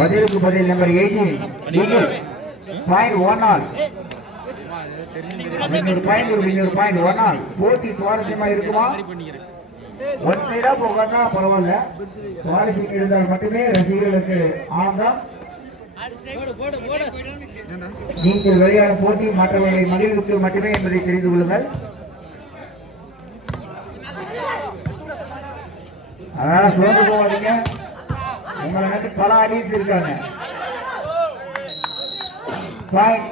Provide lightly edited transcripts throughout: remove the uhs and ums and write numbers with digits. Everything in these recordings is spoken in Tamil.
பதிலுக்கு பதில் நம்பர் 18 பாயிண்ட் 1 ஆல் இன்னொரு பாயிண்ட் 1 ஆல் போட்டி சுவாரஸ்யமா இருக்குமா? ஒன் சைடா போகாதா பரவாயில்ல, சுவாரஸ்யம் இருந்தால் மட்டுமே ரசிகர்களுக்கு ஆனந்தம். நீங்கள் விளையாடும் போட்டி மற்றவர்களை மகிழ்வுக்கு மட்டுமே என்பதை தெரிந்து கொள்ளுங்கள். அதனால சோர்ந்து போவாதீங்க, உங்களை வந்து பல அடிட்டு இருக்காங்க. பாயிண்ட்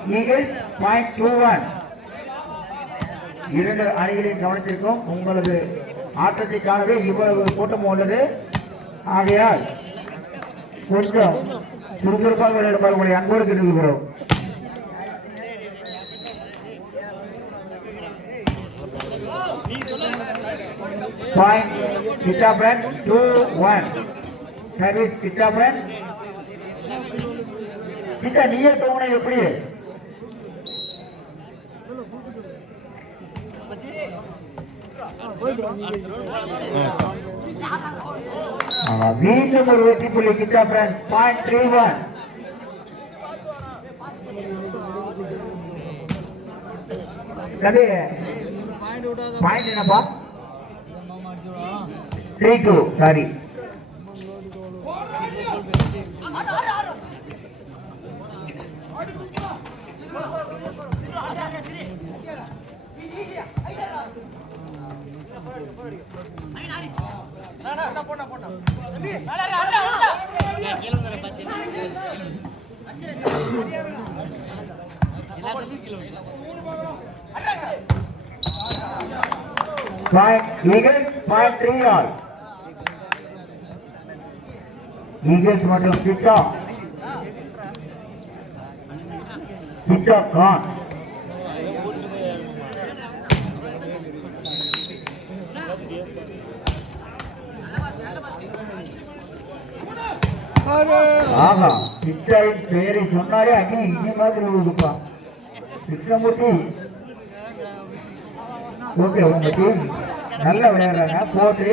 21 இரண்டு அணிகளின் கவனத்திற்கும் உங்களது ஆட்டத்தை காணவே இவ்வளவு கூட்டம் உள்ளது. ஆகையால் கொஞ்சம் சுறுசுறுப்பாக விளையாடுமாறு உங்களை அன்போடு கேட்டுக்கொள்கிறோம். Point Kita Brand 2-1 service Kita Brand. Kita niat tunggu எப்படி? வீണ്ടുம் ஒரு வெற்றி புள்ளி Kita Brand point 3-1. Kadhe point என்னப்பா? 3-2 சாரி. Point 3 all. Eagles மற்றும் Kita gone. ஆஹா, கிட்டாவின் பெயரை சொன்னாலே அங்கே இங்கே மாதிரி விழுதுப்பா. கிருஷ்ணமூர்த்தி ஓகே, உங்க டீம் நல்லா விளையாடுறாங்க போட்டு.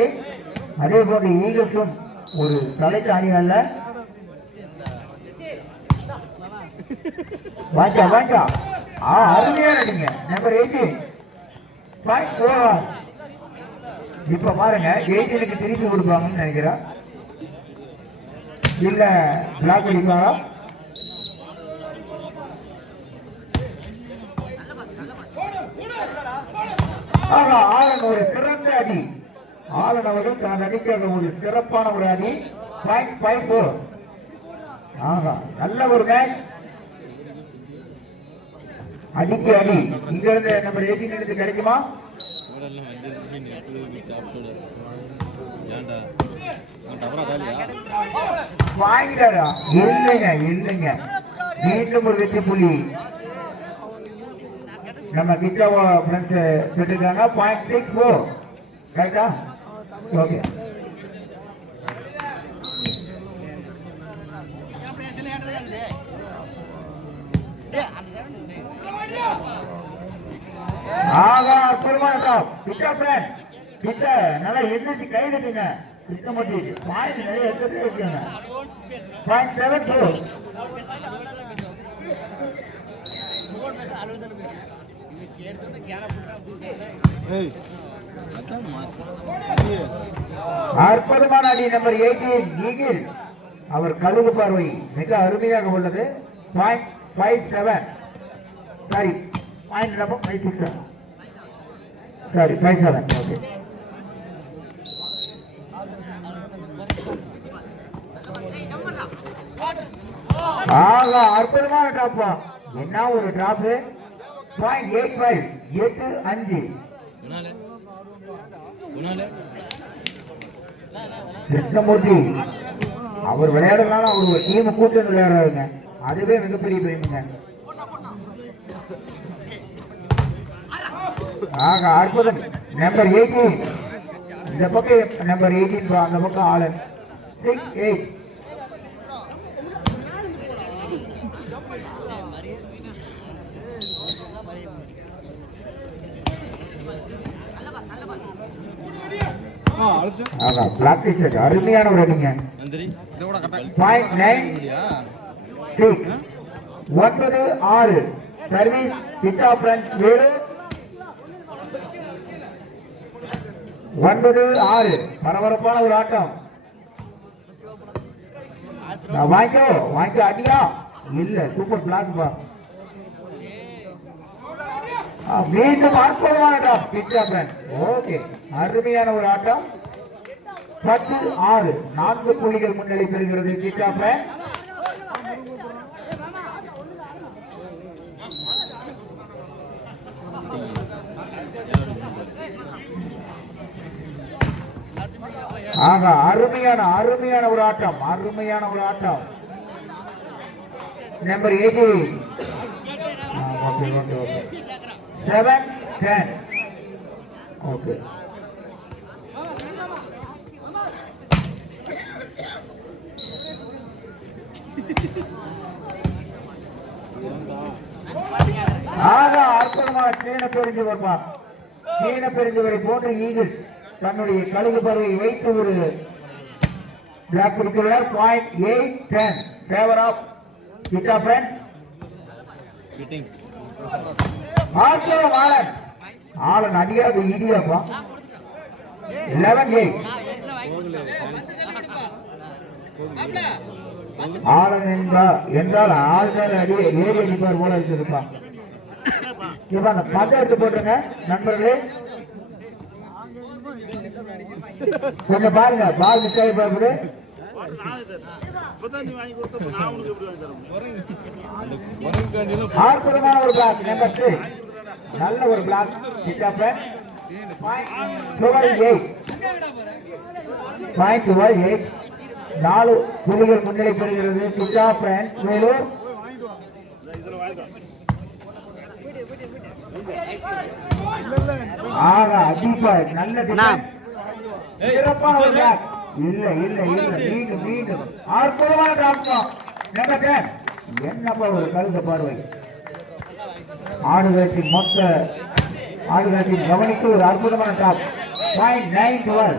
அதே போன்று ஈகிள்ஸும் ஒரு தலைக்கு அணி அல்ல. வாங்கா அருமையா நடிங்க. Number 18 point 4. இப்ப பாருங்க 18க்கு திருப்பி கொடுப்பாங்கன்னு நினைக்கிறேன். இல்ல பிளாக் அடிப்பாங்க. ஆளன் ஒரு சிறந்த அடி. ஆளன் அவர்கள் தான் அடிக்கிற ஒரு சிறப்பான ஒரு அடி. பாயிண்ட் 5-4. ஆகா, நல்ல ஒரு மேட்ச். அடிக்கு அடி. இங்க இருந்து நம்பர் 18 எடுத்து கிடைக்குமா? வாங்கிட்டாரா? இல்லைங்க. மீண்டும் ஒரு வெற்றி புள்ளி நம்ம கிட்டாவோ ஃப்ரெண்ட்ஸ் பெற்றிருக்காங்க. பாயிண்ட் 6-4 கரெக்டா? ஓகே. ஆகா, அற்புதமான டாப் கிட்டா ஃப்ரெண்ட். கிட்ட நல்லா எந்திரிச்சு கை எடுத்துங்க. கிருஷ்ணமூர்த்தி பாயிண்ட் நிறைய எடுத்துட்டு இருக்காங்க. பாயிண்ட் 7-4. அற்புதமான அடி நம்பர் 18 ஈகிள். அவர் கழுகு பார்வை மிக அருமையாக உள்ளது. Point 5-7 sorry point 5-6 sorry 5-7. Okay. ஆகா, அற்புதமான டிராப்பா. என்ன ஒரு டிராப். பாயிண்ட் 8-5 8-5. கிருஷ்ணமூர்த்தி அவர் விளையாடுறதுனால அவர் ஒரு டீம் கூட்டு விளையாடுறாருங்க. அதுவே மிகப்பெரிய பெருமைங்க. ஆகா, அற்புதம். நம்பர் 18 இந்த பக்கம் நம்பர் 18 அந்த பக்கம் ஆளன் 6-8. பிளாக் டி-ஷர்ட் அருமையான ஒரு அடிங்க. 9-6 சர்வீஸ் கிட்டா பிரான்ஸ் வேலு 9-6 பரபரப்பான ஒரு ஆட்டம். வாங்கிக்கோ அடியா இல்ல சூப்பர் பிளாக் பா. மீண்டும் அற்புதமான கிட்டா பிரான்ஸ். ஓகே அருமையான ஒரு ஆட்டம். 10-6 4 புள்ளிகள் முன்னிலை பெறுகிறது கிட்டா பிரான்ஸ். அருமையான ஒரு ஆட்டம். Number 18 7-10 okay. அற்புதமாக சீன பெருஞ்சுவரை போன்ற ஈகிள் தன்னுடைய கழுகு பறவை வைத்து ஒரு பிளாக் பிடித்துள்ளார். 8-10 ஃபேவர் ஆஃப் கிட்டா பிரான்ஸ். ஆலன் அடியாக இடியாப்பா. 11-8 ஆலன் என்றால் ஆள்கள் அடி ஏறி அடிப்பார் போல இருப்பான். இப்ப அந்த பந்தம் எடுத்து போட்டுருங்க நண்பர்களே. கொஞ்சம் பாருங்க பால் மிஸ் ஆகி பார்க்குது. அற்புதமான ஒரு பிளாக் நம்பர் 3 நல்ல ஒரு பிளாக். 12-8 4 புள்ளிகள் முன்னிலை பெறுகிறது கிட்டா பிரான்ஸ் வேலூர். அடிப்பா நல்ல சிறப்பான ஒரு பிளாக். இல்ல மீண்டும் அற்புதமான ஆட்டம். என்னப்பா ஒரு கழுத பார்வை. ஆடுகளத்தின் மொத்த ஆடுகளத்தின் கவனித்து ஒரு அற்புதமான டாப். 9-12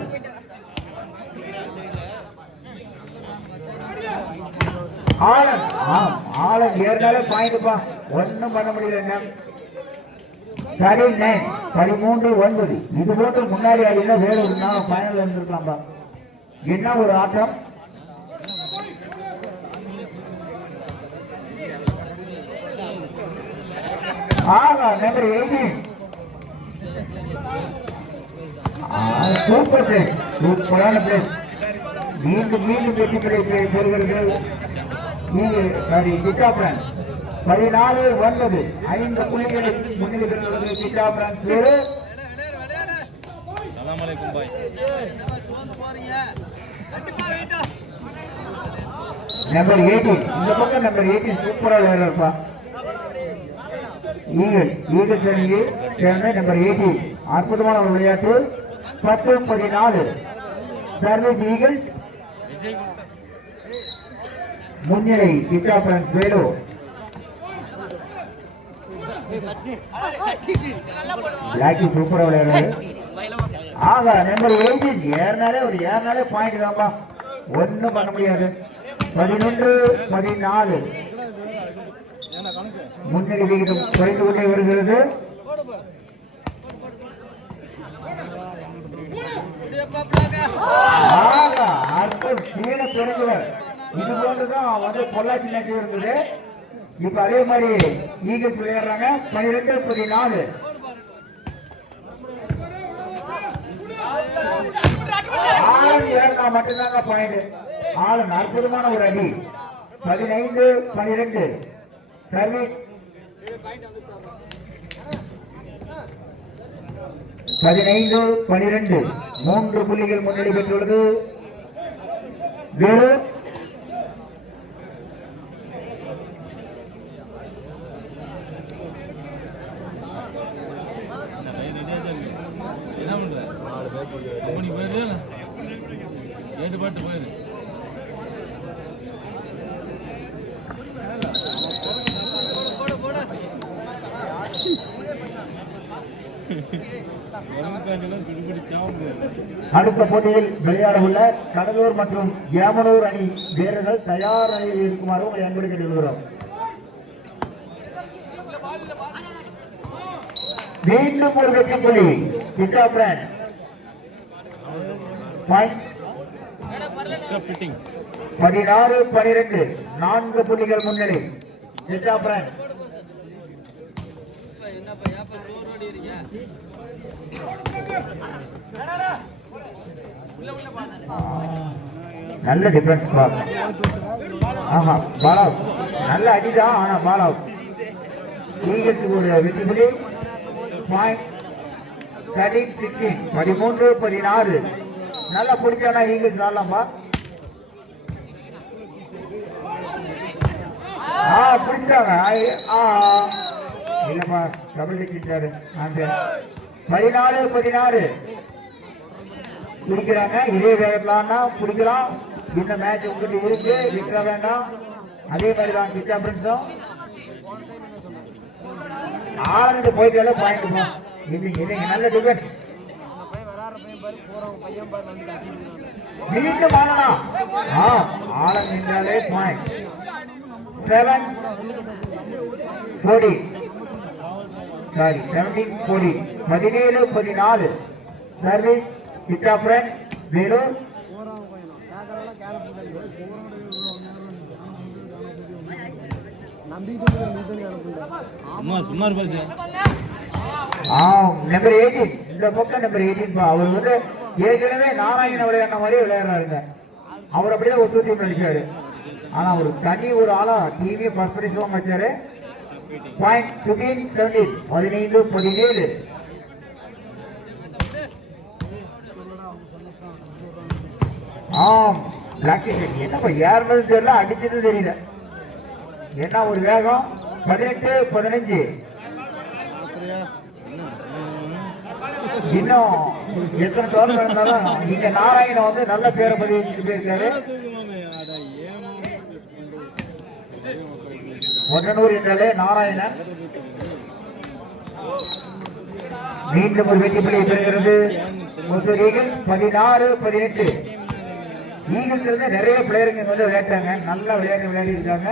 ஆலன் ஏற்கனவே பாயிண்ட்ப்பா ஒன்னும் பண்ண முடியல. 13-9 இது போட்டு முன்னாடி ஆடினா வேலூர் ஃபைனல் இருந்திருக்கலாம்பா. என்ன ஒரு ஆட்டம். Number 18 super place. சூப்பரான பிளேஸ். மீண்டும் வெற்றி பெறுகிறது கிட்டா பிரான்ஸ். 14-9 5 புள்ளிகளை முன்னிலை பெறுகிறது கிட்டா பிரான்ஸ் வேலு. நம்பர் 18 இந்த பக்கம் நம்பர் 18 சூப்பரா விளையாடுறப்பா. ஈகிள்ஸ் அணியை சேர்ந்த நம்பர் 18 அற்புதமான ஒரு விளையாட்டு. 10-14 சர்வீஸ் ஈகிள்ஸ் முன்னிலை கிட்டா பிரான்ஸ் வேலு. சூப்பரா விளையாடுறாரு. நம்பர் 18 ஏறினாலே பாயிண்ட் தான்பா ஒன்னும் பண்ண முடியாது. 11-14 முன்னிலை விகிதம் குறைந்து கொண்டே வருகிறது. சீன பெருங்குவர் இது போன்றுதான் பொள்ளாச்சி நேற்று இருந்தது. இப்ப அதே மாதிரி ஈகிள்ஸ் விளையாடுறாங்க. 12-14 மட்டும்தாங்க பாயிண்ட். ஆலன் அற்புதமான ஒரு அடி. 15-12 சர்வீஸ். 15-12 3 புள்ளிகள் முன்னிலை பெற்றுள்ளது வேலூர். அடுத்த போட்டியில் விளையாட உள்ள கடலூர் மற்றும் ஏமனூர் அணி வீரர்கள் தயார் நிலையில் இருக்குமாறு உங்களை அன்போடு கேட்டுக்கொள்கிறோம். மீண்டும் ஒரு வெற்றி புள்ளி 16-12 4 புள்ளிகள் முன்னிலை. நல்ல டிஃபென்ஸ் பால். ஆஹா, பால் அவுட். நல்ல அடிதான், ஆனா பால் அவுட். ஈகிள்ஸ் ஒரு வெற்றி புள்ளி. 13-16 நல்லா பிடிச்சானா ஈகிள்ஸ் ஆடலாம்பா. பிடிச்சாங்க இல்லப்பா, டபுள் டிச்சிட்டாரு. 14-16 பிடிக்கிறாங்க. இதே வேகத்திலான்னா பிடிக்கலாம். இந்த மேட்ச் உங்களுக்கு இருக்கு, விற்க வேண்டாம். அதே மாதிரி தான் கிச்சா பிரின்ஸும் ஆளுக்கு போயிட்டு பாயிண்ட் இல்லைங்க. நல்ல டிஃபென்ஸ். மீண்டும் ஆளலாம். ஆளம் நின்றாலே பாயிண்ட். 17-14 17-14 சர்வீஸ் கிட்டாபுரன் வேலூர். நம்பர் 18 இந்த பக்கம் நம்பர் 18 அவர் வந்து ஏற்கனவே நாராயண விளையாடுற மாதிரி விளையாடுறாருங்க. அவர் அப்படியே ஒரு டீம் நடிச்சாரு. ஆனா ஒரு தனி ஒரு ஆளா டிவியை பர்ஃபெக்ட் வச்சாரு. பாயிண்ட் 15-17 15-17. என்னப்பா யாருன்னு தெரியல, அடிச்சது தெரியல. என்ன ஒரு வேகம். 18-15. இன்னும் எத்தனை டோர்னமெண்ட் இருந்தாலும் இங்க நாராயணன் வந்து நல்ல பேரை பதிவு வச்சுட்டு போயிருக்காரு. ஒன்னூர் என்றாலே நாராயணன். மீண்டும் ஒரு வெற்றி புள்ளியை பெறுகிறது முத்தூர் ஈகிள்ஸ். 16-18. ஈகிள்ஸ் இருந்து நிறைய பிளேயருங்க வந்து விளையாட்டாங்க. நல்லா விளையாடி இருக்காங்க.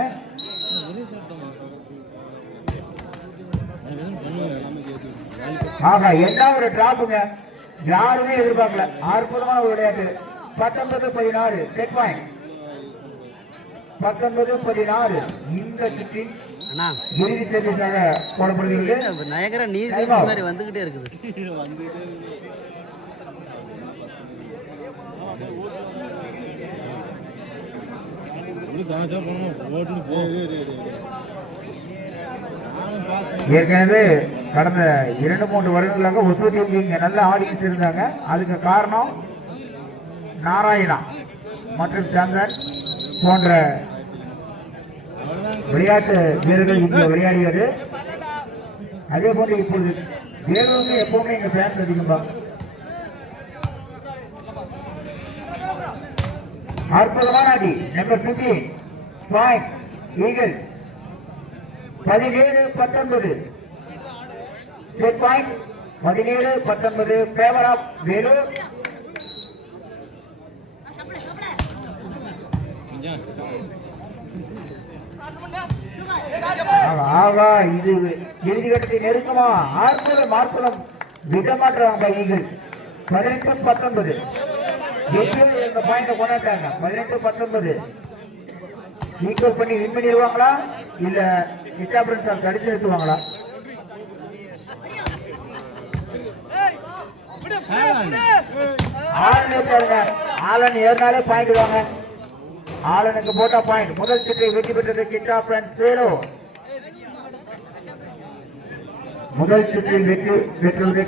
ஆகா, என்ன ஒரு டிராப்புங்க. யாருமே எதிர்பார்க்கல. அற்புதமான ஒரு விளையாட்டு. 19-16 செட் பாயிண்ட். 19-16 இந்த சுற்றின் இறுதி சர்வீஸாக போடப்படுகிறது. நயகரா நீர்வீழ்ச்சி மாதிரி வந்துகிட்டே இருக்குது. ஏற்கனவே கடந்த 2-3 வருடங்களாக ஒசூரி இங்க நல்லா ஆடிக்கிட்டு இருந்தாங்க. அதுக்கு காரணம் நாராயணா மற்றும் சந்திரன் போன்ற விளையாட்டு வீரர்கள் இங்க விளையாடியது. அதே போன்று இப்பொழுது வேலூருக்கு எப்பவுமே எங்க ஃபேன்ஸ் அதிகம்பா. அற்புதமான அடி. Number 15 point Eagles. 17-19 set point. 17-19 favour of Vellore. ஆகா, இது இறுதி கட்டத்தை நெருக்கமா. அற்புதம் விடமாற்றாங்க ஈகிள்ஸ். 18-19 எங்க பாயிண்ட கொண்டாட்டாங்க. 18-19 ஈக்குவல் பண்ணி வின் பண்ணிடுவாங்களா இல்ல கிட்டாபுரன் கடிச்சு நிறுத்துவாங்களா? ஆலன் ஏறினாலே பாயிண்ட் வாங்க. ஆலனுக்கு போட்டா பாயிண்ட். முதல் சுற்றை வெற்றி பெற்றது கிட்டாபுரன் வேலூர். முதல் சுற்றில் வெற்றி பெற்றது